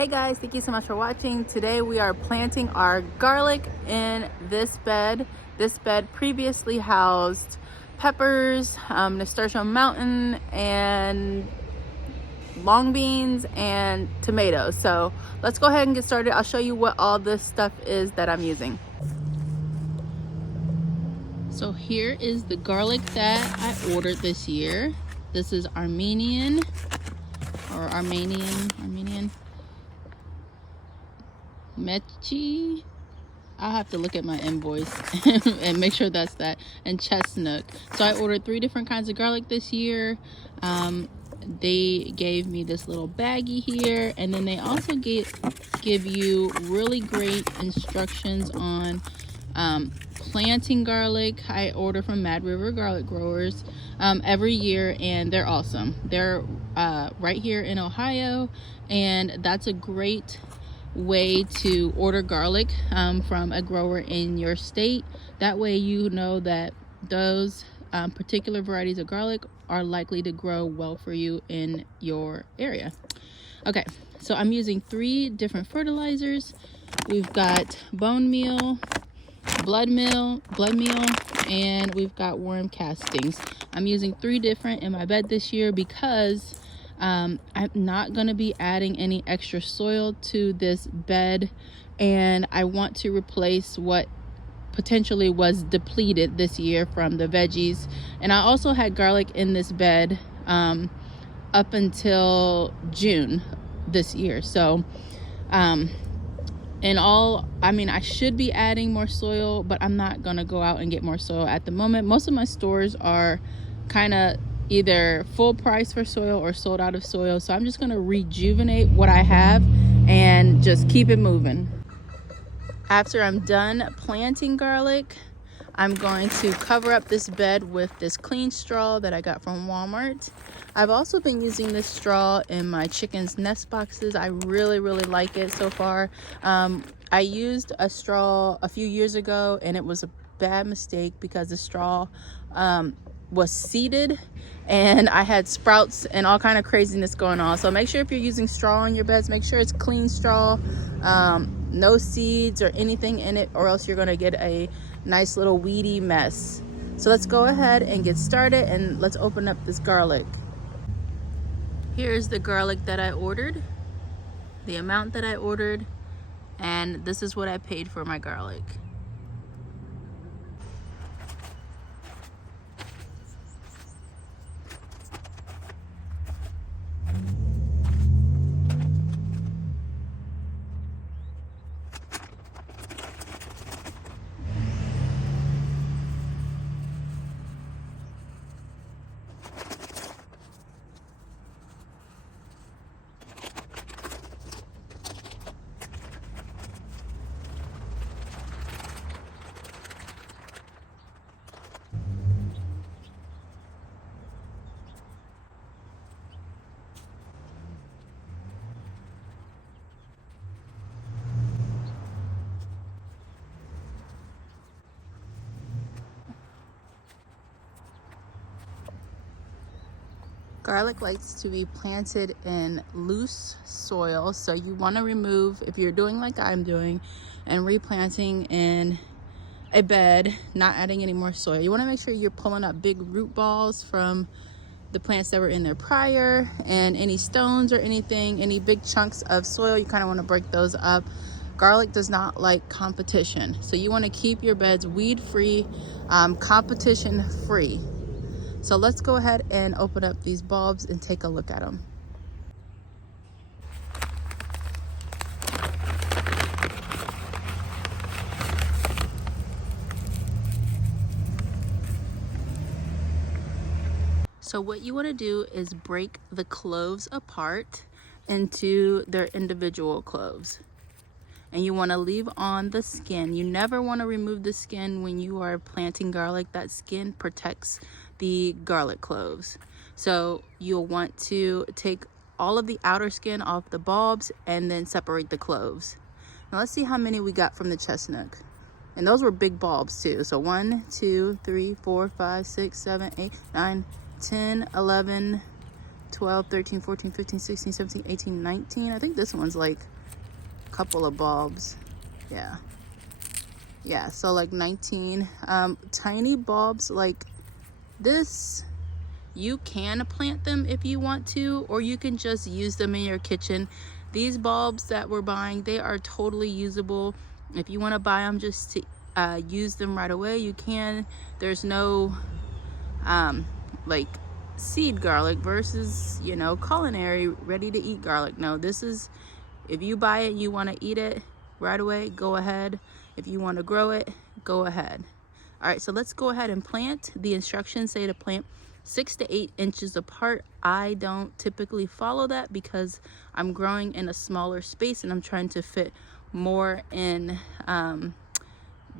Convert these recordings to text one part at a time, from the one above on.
Hey guys, thank you so much for watching. Today we are planting our garlic in this bed. This bed previously housed peppers, nasturtium mountain, and long beans and tomatoes. So let's go ahead and get started. I'll show you what all this stuff is that I'm using. So here is the garlic that I ordered this year. This is Armenian. Mechi. I'll have to look at my invoice and make sure that's that. And chestnut. So I ordered 3 different kinds of garlic this year. They gave me this little baggie here, and then they also give you really great instructions on planting garlic. I order from Mad River Garlic Growers every year, and they're awesome. They're right here in Ohio, and that's a great way to order garlic from a grower in your state. That way you know that those particular varieties of garlic are likely to grow well for you in your area. Okay, so I'm using 3 different fertilizers. We've got bone meal, blood meal, and we've got worm castings. I'm using 3 different in my bed this year because I'm not going to be adding any extra soil to this bed, and I want to replace what potentially was depleted this year from the veggies. And I also had garlic in this bed up until June this year. So in all, I mean, I should be adding more soil, but I'm not gonna go out and get more soil at the moment. Most of my stores are kind of either full price for soil or sold out of soil, so I'm just gonna rejuvenate what I have and just keep it moving. After I'm done planting garlic, I'm going to cover up this bed with this clean straw that I got from Walmart. I've also been using this straw in my chickens' nest boxes. I really like it so far. I used a straw a few years ago, and it was a bad mistake because the straw was seeded, and I had sprouts and all kind of craziness going on. So make sure if you're using straw in your beds, make sure it's clean straw, no seeds or anything in it, or else you're going to get a nice little weedy mess. So let's go ahead and get started, and let's open up this garlic. Here's the garlic that I ordered, the amount that I ordered, and this is what I paid for my garlic. Garlic likes to be planted in loose soil, so you want to remove, if you're doing like I'm doing and replanting in a bed, not adding any more soil, you want to make sure you're pulling up big root balls from the plants that were in there prior, and any stones or anything, any big chunks of soil, you kind of want to break those up. Garlic does not like competition, so you want to keep your beds weed free, competition free. So let's go ahead and open up these bulbs and take a look at them. So what you want to do is break the cloves apart into their individual cloves. And you want to leave on the skin. You never want to remove the skin when you are planting garlic. That skin protects the garlic cloves. So you'll want to take all of the outer skin off the bulbs and then separate the cloves. Now let's see how many we got from the chestnut. And those were big bulbs too. So 1, 2, 3, 4, 5, 6, 7, 8, 9, 10, 11, 12, 13, 14, 15, 16, 17, 18, 19. I think this one's like a couple of bulbs. Yeah, so like 19. Tiny bulbs like this, you can plant them if you want to, or you can just use them in your kitchen. These bulbs that we're buying, they are totally usable. If you want to buy them just to use them right away, you can. There's no like seed garlic versus, you know, culinary ready to eat garlic. No, this is, if you buy it and you want to eat it right away, go ahead. If you want to grow it, go ahead. All right, so let's go ahead and plant. The instructions say to plant 6 to 8 inches apart. I don't typically follow that because I'm growing in a smaller space and I'm trying to fit more in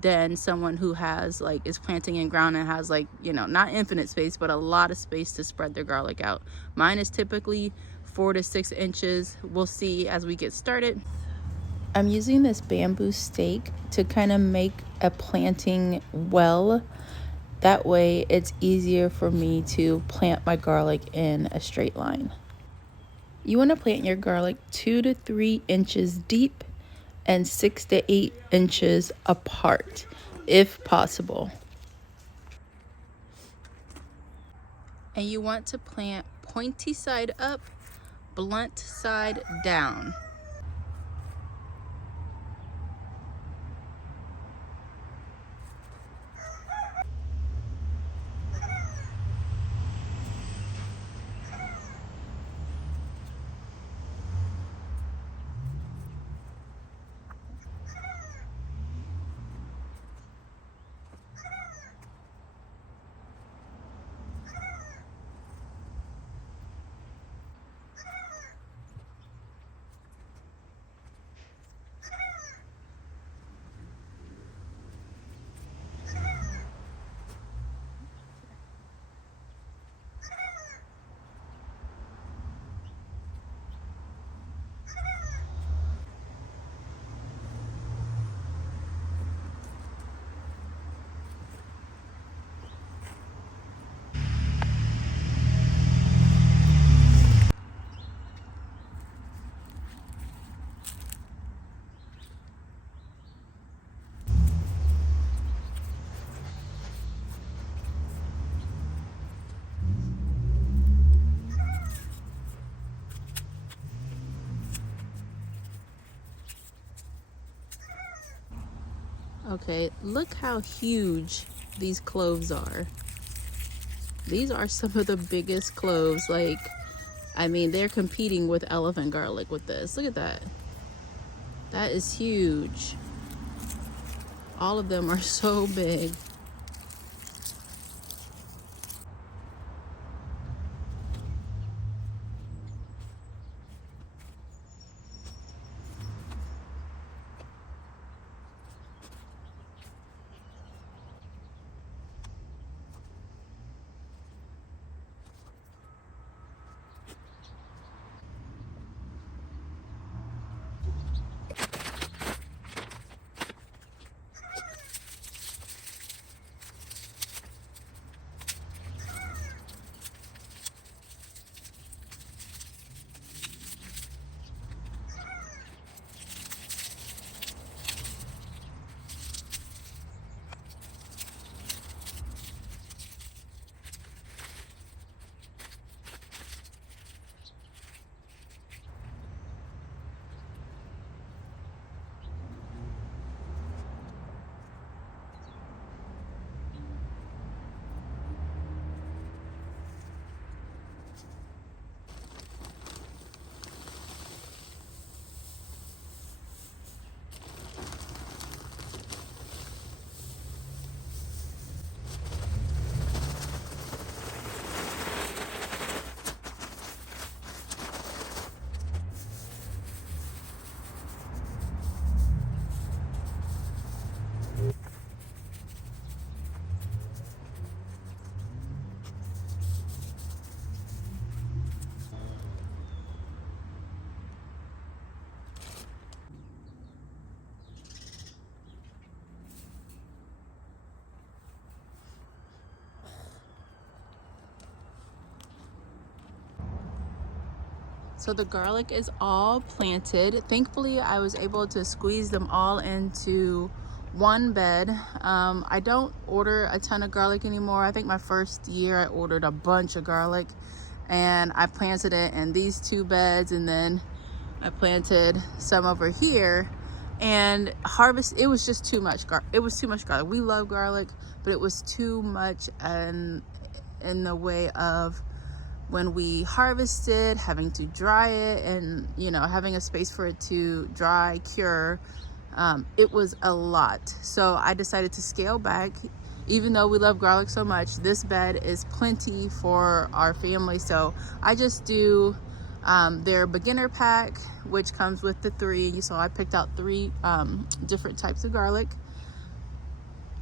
than someone who has like is planting in ground and has, like, you know, not infinite space but a lot of space to spread their garlic out. Mine is typically 4 to 6 inches. We'll see as we get started. I'm using this bamboo stake to kind of make a planting well. That way it's easier for me to plant my garlic in a straight line. You want to plant your garlic 2 to 3 inches deep and 6 to 8 inches apart, if possible. And you want to plant pointy side up, blunt side down. Okay, look how huge these cloves are. These are some of the biggest cloves. Like, I mean, they're competing with elephant garlic with this. Look at that. That is huge. All of them are so big. So the garlic is all planted. Thankfully, I was able to squeeze them all into one bed. I don't order a ton of garlic anymore. I think my first year I ordered a bunch of garlic, and I planted it in these 2 beds, and then I planted some over here. And it was just too much garlic. It was too much garlic. We love garlic, but it was too much in the way of when we harvested, having to dry it, and having a space for it to dry, cure. It was a lot. So I decided to scale back. Even though we love garlic so much, this bed is plenty for our family. So I just do their beginner pack, which comes with the 3. So I picked out 3 different types of garlic,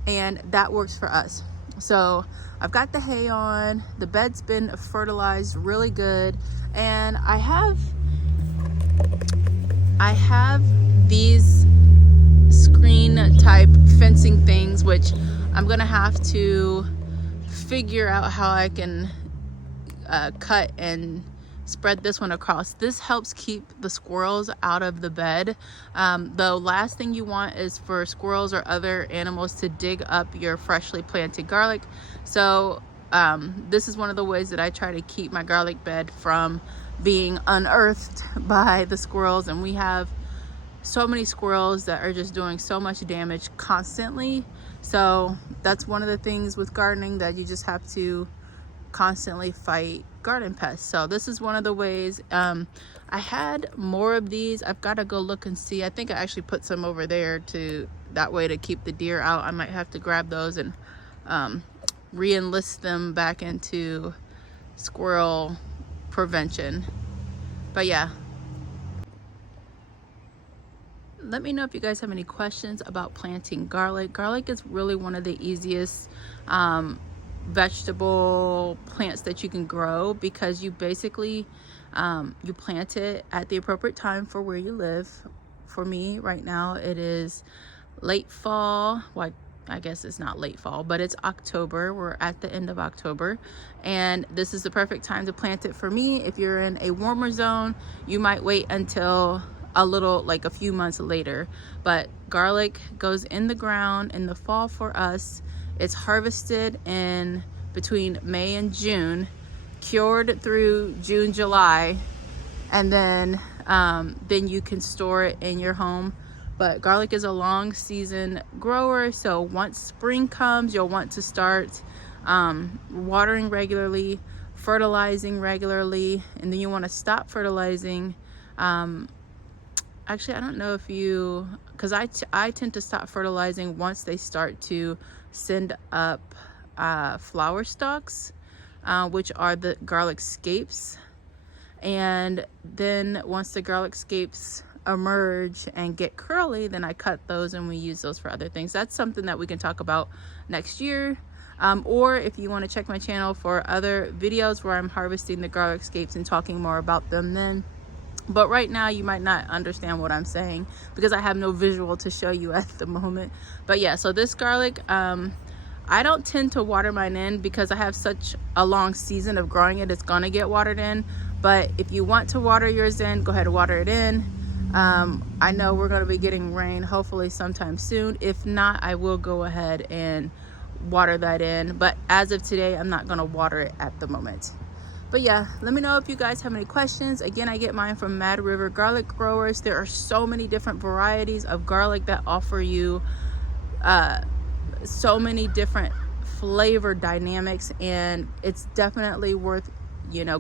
and that works for us. So I've got the hay on, the bed's been fertilized really good, and I have these screen type fencing things, which I'm gonna have to figure out how I can cut and spread this one across. This helps keep the squirrels out of the bed. The last thing you want is for squirrels or other animals to dig up your freshly planted garlic. So this is one of the ways that I try to keep my garlic bed from being unearthed by the squirrels. And we have so many squirrels that are just doing so much damage constantly. So that's one of the things with gardening, that you just have to constantly fight garden pests. So this is one of the ways. I had more of these. I've got to go look and see. I think I actually put some over there that way to keep the deer out. I might have to grab those and re-enlist them back into squirrel prevention. But yeah, let me know if you guys have any questions about planting garlic. Garlic is really one of the easiest vegetable plants that you can grow, because you basically you plant it at the appropriate time for where you live. For me right now, it is late fall. Well, I guess it's not late fall, but it's October. We're at the end of October, and this is the perfect time to plant it for me. If you're in a warmer zone, you might wait until a few months later. But garlic goes in the ground in the fall for us. It's harvested in between May and June, cured through June, July, and then you can store it in your home. But garlic is a long season grower, so once spring comes, you'll want to start watering regularly, fertilizing regularly, and then you want to stop fertilizing. Actually, I don't know if because I tend to stop fertilizing once they start to send up flower stalks, which are the garlic scapes. And then once the garlic scapes emerge and get curly, then I cut those and we use those for other things. That's something that we can talk about next year. Or if you want to check my channel for other videos where I'm harvesting the garlic scapes and talking more about them then. But right now you might not understand what I'm saying because I have no visual to show you at the moment. But yeah, so this garlic, I don't tend to water mine in because I have such a long season of growing it. It's gonna get watered in. But if you want to water yours in, go ahead and water it in. I know we're gonna be getting rain hopefully sometime soon. If not, I will go ahead and water that in. But as of today, I'm not gonna water it at the moment. But yeah, let me know if you guys have any questions. Again, I get mine from Mad River Garlic Growers. There are so many different varieties of garlic that offer you so many different flavor dynamics, and it's definitely worth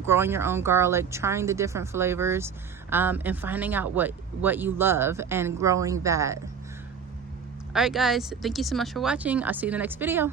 growing your own garlic, trying the different flavors, and finding out what you love and growing that. All right guys, thank you so much for watching. I'll see you in the next video.